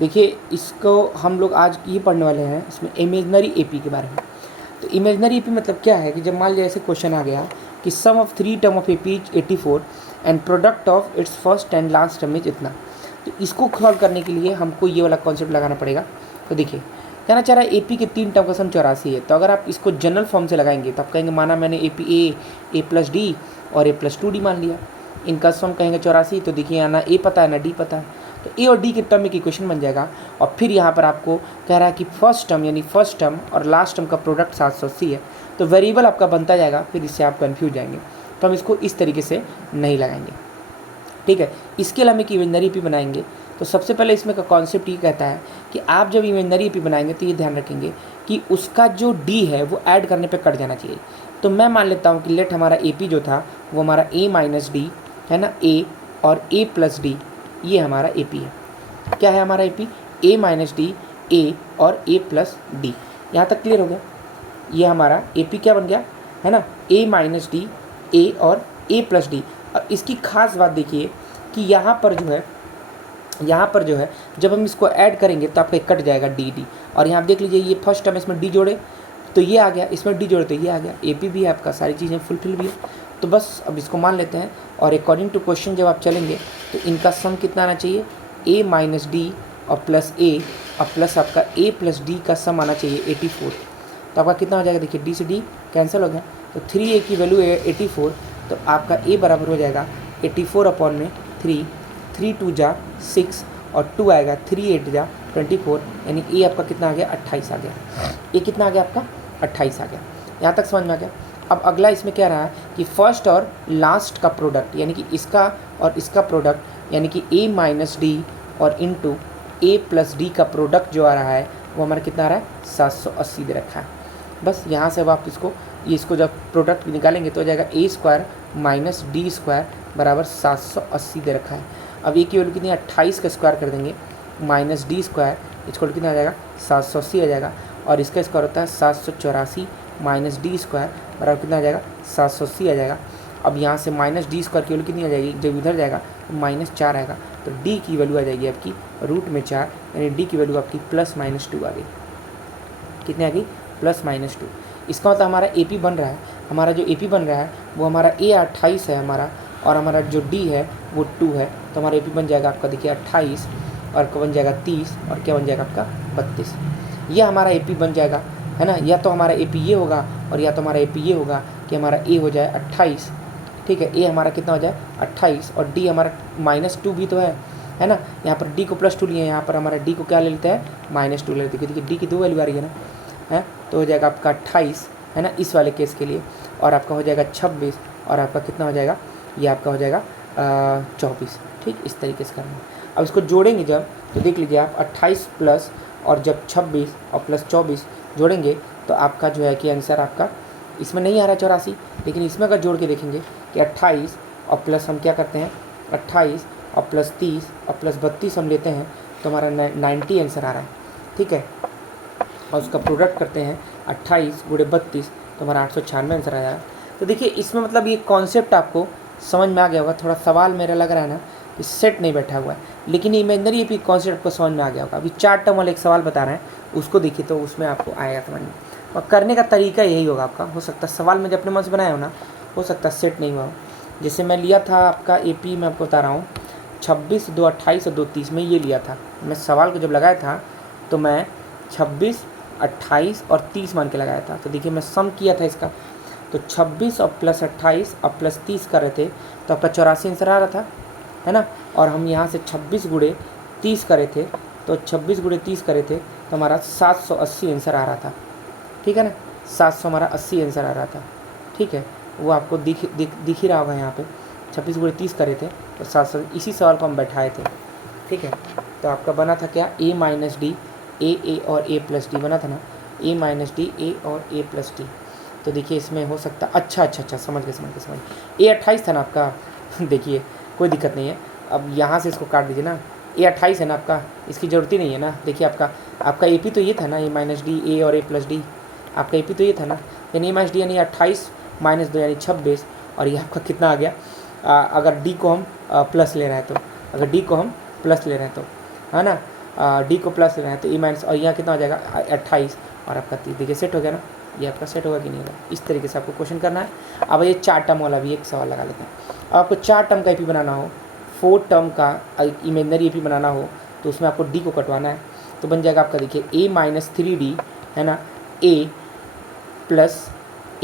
देखिए इसको हम लोग आज ये पढ़ने वाले हैं इसमें इमेजनरी एपी के बारे में। तो इमेजनरी एपी मतलब क्या है कि जब मान लिया ऐसे क्वेश्चन आ गया कि sum of 3 term of AP is 84 and product of its first and last term is इतना। तो इसको सॉल्व करने के लिए हमको ये वाला कॉन्सेप्ट लगाना पड़ेगा। तो देखिए कहना चाह रहा है एपी के 3 टर्म का सम 84 है। तो अगर आप इसको जनरल फॉर्म से लगाएंगे तो आप कहेंगे माना मैंने एपी ए प्लस डी और ए प्लस 2 डी मान लिया, इनका सम कहेंगे 84। तो देखिए यहाँ ना ए पता है ना डी पता है, तो ए और डी के टर्म एक इक्वेशन बन जाएगा। और फिर यहाँ पर आपको कह रहा है कि फर्स्ट टर्म यानी फर्स्ट टर्म और लास्ट टर्म का प्रोडक्ट 780 है। तो वेरिएबल आपका बनता जाएगा, फिर इससे आप कन्फ्यूज जाएंगे। तो हम इसको इस तरीके से नहीं लगाएंगे, ठीक है। इसके लिए हम एक इमेजनरी एपी बनाएंगे। तो सबसे पहले इसमें का कॉन्सेप्ट ये कहता है कि आप जब इमेजनरी एपी बनाएंगे तो ये ध्यान रखेंगे कि उसका जो डी है वो ऐड करने पे कट जाना चाहिए। तो मैं मान लेता हूँ कि लेट हमारा एपी जो था वो हमारा ए माइनस डी है ना, ए और ए प्लस डी, ये हमारा एपी है। क्या है हमारा एपी? ए माइनस डी, ए और ए प्लस डी। यहाँ तक क्लियर हो गया? ये हमारा एपी क्या बन गया है ना, ए माइनस डी, ए और ए प्लस डी। अब इसकी खास बात देखिए कि यहाँ पर जो है जब हम इसको ऐड करेंगे तो आपका कट जाएगा डी डी। और यहाँ देख लीजिए ये फर्स्ट टर्म इसमें डी जोड़े तो ये आ गया, इसमें डी जोड़े तो ये आ गया। एपी भी है आपका, सारी चीज़ें फुलफिल भी है। तो बस अब इसको मान लेते हैं और अकॉर्डिंग टू क्वेश्चन जब आप चलेंगे तो इनका सम कितना आना चाहिए? ए माइनस डी और प्लस ए और प्लस आपका ए प्लस डी का सम आना चाहिए 84। तो आपका कितना हो जाएगा? देखिए डी से डी कैंसिल हो गया, तो 3a की वैल्यू है 84। तो आपका a बराबर हो जाएगा 84 अपॉन में 3, 3 2 जा 6 और 2 आएगा, 3 8 जा 24, यानी a आपका कितना आ गया? 28 आ गया। a कितना आ गया आपका? 28 आ गया। यहाँ तक समझ में आ गया? अब अगला इसमें क्या रहा कि फर्स्ट और लास्ट का प्रोडक्ट यानी कि इसका और इसका प्रोडक्ट यानी कि a माइनस डी और इंटू ए प्लस डी का प्रोडक्ट जो आ रहा है वो हमारा कितना आ रहा है? 780 दे रखा है। बस यहाँ से अब आप इसको जब प्रोडक्ट निकालेंगे तो हो जाएगा ए स्क्वायर माइनस डी स्क्वायर बराबर 780 दे रखा है। अब ए की वैल्यू कितनी? 28 का स्क्वायर कर देंगे माइनस डी स्क्वायर, इसको कितना आ जाएगा? 780 आ जाएगा। और इसका स्क्वायर होता है 784 माइनस डी स्क्वायर बराबर कितना आ जाएगा? 780 आ जाएगा। अब यहाँ से माइनस डी स्क्वायर की वैल्यू कितनी आ जाएगी? जब इधर जाएगा तो -4 आएगा, तो डी की वैल्यू आ जाएगी आपकी √4, यानी डी की वैल्यू आपकी +-2 आ गई। कितनी आ गई? +-2। इसका मतलब हमारा एपी बन रहा है, हमारा जो एपी बन रहा है वो हमारा ए 28 है हमारा, और हमारा जो डी है वो 2 है। तो हमारा एपी बन जाएगा आपका देखिए 28 और क्या बन जाएगा 30 और क्या बन जाएगा आपका 32। ये हमारा एपी बन जाएगा है ना। या तो हमारा एपी ये होगा और या तो हमारा एपी ये होगा कि हमारा ए हो जाए 28, ठीक है। ए हमारा कितना हो जाए 28 और डी हमारा -2 भी तो है ना। यहाँ पर डी को +2 लिए, यहाँ पर हमारा डी को क्या ले लेते हैं? -2 ले लेते हैं। देखिए डी की 2 वैल्यू आ रही है ना, है तो हो जाएगा आपका 28 है ना इस वाले केस के लिए, और आपका हो जाएगा 26 और आपका कितना हो जाएगा? ये आपका हो जाएगा 24, ठीक। इस तरीके से करना है। अब इसको जोड़ेंगे जब तो देख लीजिए आप 28 प्लस और जब 26 और प्लस 24 जोड़ेंगे तो आपका जो है कि आंसर आपका इसमें नहीं आ रहा 84, लेकिन इसमें अगर जोड़ के देखेंगे कि 28 और प्लस हम क्या करते हैं 28 और प्लस 30 और प्लस 32 हम लेते हैं तो हमारा 90 आंसर आ रहा है, ठीक है। और उसका प्रोडक्ट करते हैं 28 × 32 तो हमारा 896 आंसर आ जाएगा। तो देखिए इसमें मतलब ये कॉन्सेप्ट आपको समझ में आ गया होगा। थोड़ा सवाल मेरा लग रहा है ना कि सेट नहीं बैठा हुआ है, लेकिन इमेजनरी एपी कॉन्सेप्ट को समझ में आ गया होगा। अभी 4 टर्म वाला एक सवाल बता रहे हैं, उसको देखिए तो उसमें आपको आएगा समझ में। और करने का तरीका यही होगा आपका। हो सकता है सवाल में जब अपने मन से बनाया हो ना, हो सकता है सेट नहीं हुआ हो। जैसे मैं लिया था आपका एपी, मैं आपको बता रहा हूँ 26, 2 28 और 2 30 में ये लिया था। मैं सवाल को जब लगाया था तो मैं 26, 28 और 30 मान के लगाया था। तो देखिए मैं सम किया था इसका, तो 26 और प्लस 28 और प्लस 30 कर रहे थे तो आपका 84 आंसर आ रहा था, है ना। और हम यहाँ से 26 × 30 करे थे, तो 26 × 30 करे थे तो हमारा 780 आंसर आ रहा था, ठीक है ना। 700 हमारा 80 आंसर आ रहा था, ठीक है। वो आपको दिख ही रहा होगा यहाँ पे 26 × 30 करे थे तो 700। इसी सवाल को हम बैठाए थे, ठीक है। तो आपका बना था क्या? ए माइनस डी, ए और ए प्लस डी बना था ना, ए माइनस डी, ए और ए प्लस डी। तो देखिए इसमें हो सकता अच्छा समझ गए। ए 28 था ना आपका देखिए कोई दिक्कत नहीं है। अब यहाँ से इसको काट दीजिए ना, ए 28 है ना आपका, इसकी ज़रूरत ही नहीं है ना। देखिए आपका ए पी तो ये था ना, ए माइनस डी, ए और ए प्लस डी, आपका ए पी तो ये था ना। यानी ए माइनस डी यानी 28 - 2 यानी 26, और ये आपका कितना आ गया? अगर डी को हम प्लस ले रहे हैं तो, है ना। डी को प्लस लेना है तो ए माइनस, और यहाँ कितना हो जाएगा 28 और आपका 30। देखिए सेट हो गया ना, ये आपका सेट होगा कि नहीं होगा। इस तरीके से आपको क्वेश्चन करना है। अब ये 4 टर्म वाला भी एक सवाल लगा लेते हैं। अब आपको 4 टर्म का एपी बनाना हो, 4 टर्म का इमेजनरी एपी बनाना हो तो उसमें आपको डी को कटवाना है। तो बन जाएगा आपका, देखिए ए माइनस 3d है ना, ए प्लस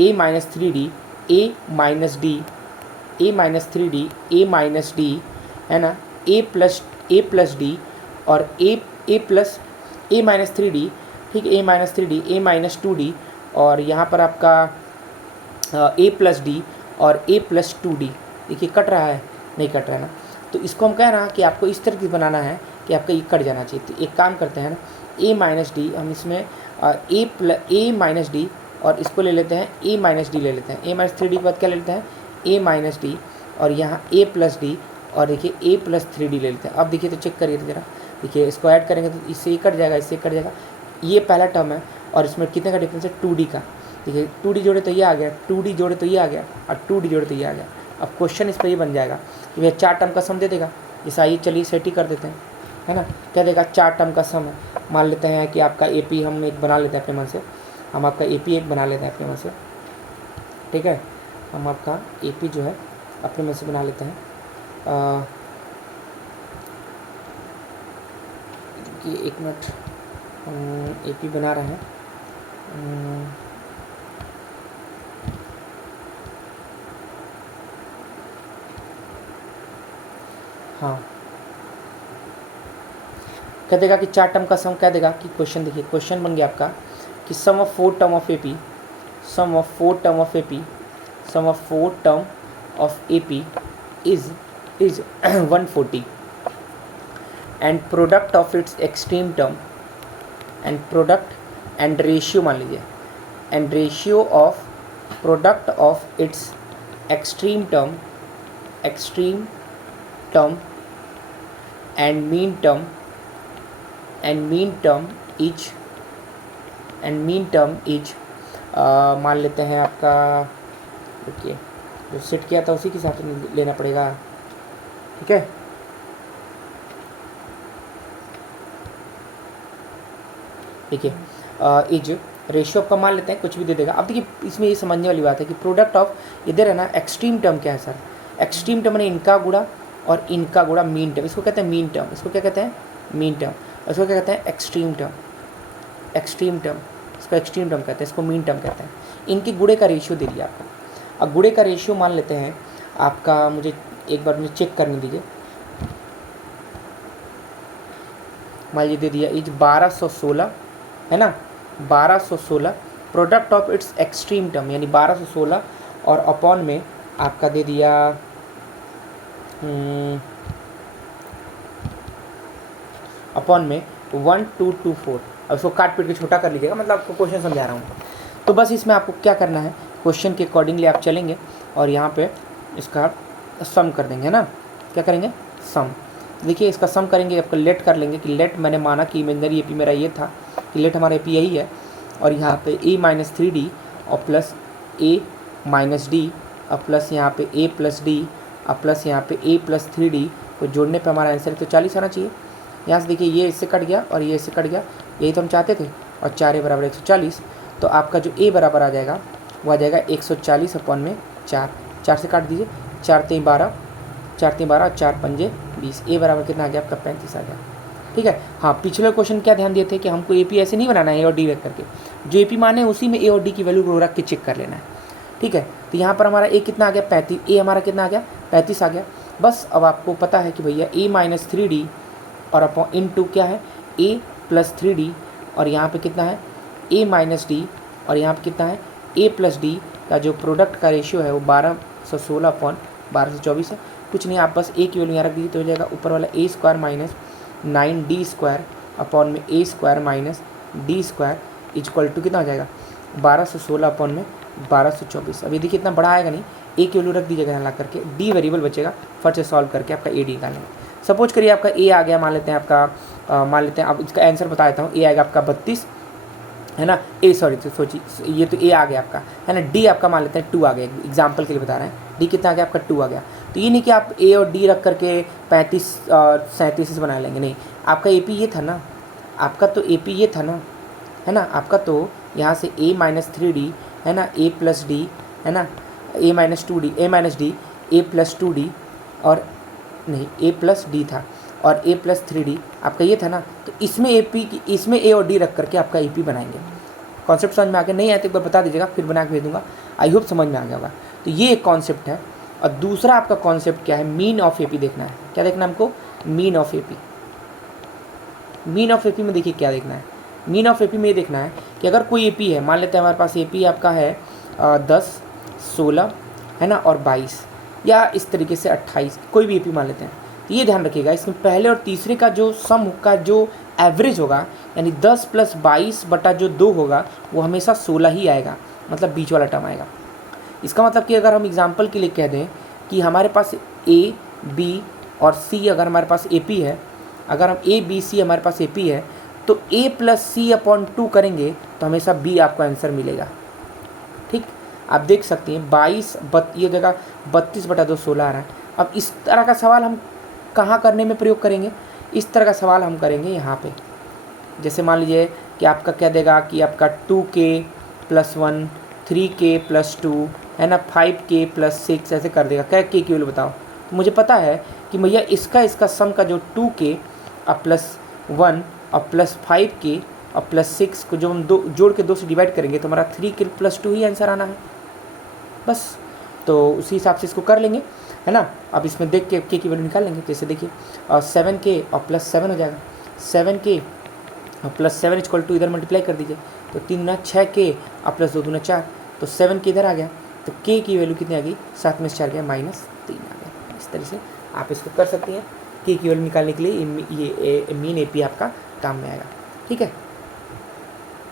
ए माइनस 3d ए माइनस डी, ए माइनस 3d ए माइनस डी है ना, ए प्लस डी और ए प्लस ए माइनस 3d, ठीक है, ए माइनस 3d ए माइनस 2d और यहाँ पर आपका ए प्लस डी और ए प्लस 2d। देखिए कट रहा है, नहीं कट रहा है ना, तो इसको हम कह रहे हैं कि आपको इस तरह की बनाना है कि आपका ये कट जाना चाहिए। तो एक काम करते हैं ना, ए माइनस डी हम इसमें ए माइनस डी और इसको ले लेते हैं ए माइनस डी ले लेते हैं। ए माइनस 3d के बाद क्या ले लेते हैं, ए माइनस डी और यहाँ ए प्लस डी और देखिए ए प्लस 3d ले लेते हैं। अब देखिए तो चेक करिए तो जरा, देखिए इसको ऐड करेंगे तो इससे ये कट जाएगा, इससे कट जाएगा। ये पहला टर्म है और इसमें कितने का डिफरेंस है, 2d का। देखिए 2d जोड़े तो ये आ गया, 2d जोड़े तो ये आ गया और 2d जोड़े तो ये आ गया। अब क्वेश्चन इस पर ये बन जाएगा कि भैया 4 टर्म का सम दे देगा। इस आइए चलिए सेट ही कर देते हैं, है ना। क्या देगा, 4 टर्म का सम है। मान लेते हैं कि आपका एपी हम एक बना लेते हैं अपने मन से, हम आपका एपी एक बना लेते हैं अपने मन से, ठीक है। हम आपका एपी जो है अपने मन से बना लेते हैं। कि 1 मिनट, एपी बना रहे हैं। हाँ, क्या देगा कि 4 टर्म का सम, क्या देगा कि क्वेश्चन, देखिए क्वेश्चन बन गया आपका कि sum of 4 term of AP, sum of 4 term of AP, sum of 4 term of AP is 140 and product of its extreme term and product and ratio, मान लीजिए and ratio of product of its extreme term and mean term is मान लेते हैं आपका, देखिए जो set किया था उसी के हिसाब से लेना पड़ेगा, ठीक है। देखिए इज रेशियो आपका मान लेते हैं, कुछ भी दे देगा। अब देखिए इसमें ये समझने वाली बात है कि प्रोडक्ट ऑफ, इधर है ना एक्सट्रीम टर्म क्या है सर, एक्सट्रीम टर्म ने इनका गुणा और इनका गुणा मीन टर्म, इसको कहते हैं मीन टर्म, इसको क्या कहते हैं मीन टर्म, इसको क्या कहते हैं एक्सट्रीम टर्म, इसको एक्सट्रीम टर्म कहते हैं, इसको मीन टर्म कहते हैं। इनके गुणे का रेशियो दे दिया आपको। अब गुणे का रेशियो मान लेते हैं आपका, मुझे एक बार मुझे चेक करने दीजिए। मान लीजिए दे दिया इज 1216 है ना, 1216 product of its extreme term, यानी 1216 और अपॉन में आपका दे दिया अपॉन में 1224। अब इसको काट पीट के छोटा कर लीजिएगा, मतलब आपको क्वेश्चन समझा रहा हूँ। तो बस इसमें आपको क्या करना है, क्वेश्चन के अकॉर्डिंगली आप चलेंगे और यहाँ पे इसका सम कर देंगे ना। क्या करेंगे, सम। देखिए इसका सम करेंगे, आपका लेट कर लेंगे कि लेट मैंने माना कि इमेजनरी एपी मेरा ये था कि लेट हमारा एपी यही है और यहाँ पे ए माइनस 3d और प्लस ए माइनस डी और प्लस यहाँ पे ए प्लस डी और प्लस यहाँ पे ए प्लस 3d को जोड़ने पे हमारा आंसर तो 40 आना चाहिए। यहाँ से देखिए ये इससे कट गया और ये इससे कट गया, यही तो हम चाहते थे, और 4 ए बराबर 140। तो आपका जो ए बराबर आ जाएगा वो आ जाएगा 140 अपॉन में 4 से काट दीजिए, 4 3 12 और 4 पंजे 20। ए बराबर कितना आ गया आपका 35 आ गया, ठीक है। हाँ, पिछले क्वेश्चन क्या ध्यान दिए थे कि हमको एपी ऐसे नहीं बनाना है ए और डी रख करके, जो एपी माने उसी में ए और डी की वैल्यू को रख के चेक कर लेना है, ठीक है। तो यहाँ पर हमारा ए कितना आ गया 35, ए हमारा कितना आ गया 35 आ गया। बस अब आपको पता है कि भैया ए माइनस 3d और अपॉन इंटू क्या है ए प्लस 3d और यहाँ पे कितना है ए माइनस डी और यहाँ पे कितना है ए प्लस डी का जो प्रोडक्ट का रेशियो है वो 1216 अपॉन 1224 है। कुछ नहीं, आप बस ए की वैल्यू यहाँ रख दीजिए तो हो जाएगा ऊपर वाला ए स्क्वायर माइनस 9d² अपॉन में a square minus d square equal to कितना हो जाएगा 1216 अपॉन में 1224। अब ये देखिए इतना बड़ा आएगा नहीं, ए की वैल्यू रख दीजिएगा यहाँ ला करके, डी वेरिएबल बचेगा, फट से सॉल्व करके आपका ए डी निकालेंगे। सपोज करिए आपका ए आ गया, मान लेते हैं आपका मान लेते हैं, अब इसका आंसर बता देता हूँ। ए आएगा आपका 32 है ना, ए सॉरी तो सोचिए ये तो ए आ गया आपका है ना, डी आपका मान लेते हैं 2 आ गया, एग्जाम्पल के लिए बता रहे हैं। डी कितना आ गया आपका 2 आ गया। तो ये नहीं कि आप ए और डी रख करके 35 और 37 बना लेंगे, नहीं, आपका ए पी ये था ना, आपका तो ए पी ये था ना, है ना, आपका तो यहाँ से a माइनस 3d है ना, a प्लस डी है ना, a minus 2d, a minus D, a plus 2d और नहीं a प्लस डी था और a प्लस 3d आपका ये था ना। तो इसमें ए पी की, इसमें a और d रख करके आपका ए पी बनाएंगे। कॉन्सेप्ट समझ में आ गया? नहीं आया तो एक बार बता दीजिएगा, फिर बना के भेज दूँगा। आई होप समझ में आ गया होगा। तो ये एक कॉन्सेप्ट है। और दूसरा आपका कॉन्सेप्ट क्या है, मीन ऑफ ए पी देखना है। क्या देखना है हमको? Mean of A P. Mean of A P में देखिए क्या देखना है, मीन ऑफ ए पी में ये देखना है कि अगर कोई ए पी है, मान लेते हैं हमारे पास ए पी आपका है 10, 16 है ना और 22 या इस तरीके से 28, कोई भी ए पी मान लेते हैं। तो ये ध्यान रखिएगा, इसमें पहले और तीसरे का जो सम का जो एवरेज होगा, यानी 10 प्लस 22 बटा जो 2 होगा वो हमेशा 16 ही आएगा, मतलब बीच वाला टर्म आएगा। इसका मतलब कि अगर हम एग्जाम्पल के लिए कह दें कि हमारे पास ए बी और सी अगर हमारे पास ए पी है, अगर हम ए बी सी हमारे पास ए पी है, तो a प्लस सी अपॉन 2 करेंगे तो हमेशा b आपको आंसर मिलेगा। ठीक, आप देख सकते हैं 22 ये जगह 32 बटा 2 16 आ रहा है। अब इस तरह का सवाल हम कहाँ करने में प्रयोग करेंगे? इस तरह का सवाल हम करेंगे यहाँ पे। जैसे मान लीजिए कि आपका क्या देगा कि आपका 2k प्लस 1, 3k प्लस 2 है ना, 5k प्लस 6 ऐसे कर देगा। क्या k की वैल्यू बताओ? तो मुझे पता है कि भैया इसका सम का जो 2k और प्लस 1 और प्लस 5k और प्लस 6 को जो हम दो जोड़ के 2 से डिवाइड करेंगे तो हमारा 3k प्लस 2 ही आंसर आना है बस। तो उसी हिसाब से इसको कर लेंगे, है ना। अब इसमें देख के k की वैल्यू निकाल लेंगे। जैसे देखिए 7k और प्लस 7 हो जाएगा, 7k और प्लस 7 इक्वल टू इधर मल्टीप्लाई कर दीजिए तो 3 दूना 6k और प्लस 2 दूना 4, तो 7k इधर आ गया। तो k की वैल्यू कितनी आ गई? 7 में से 4 गया -3 आ गया। इस तरह से आप इसको कर सकती हैं। k की वैल्यू निकालने के लिए ये मीन ए पी आपका काम में आएगा। ठीक है।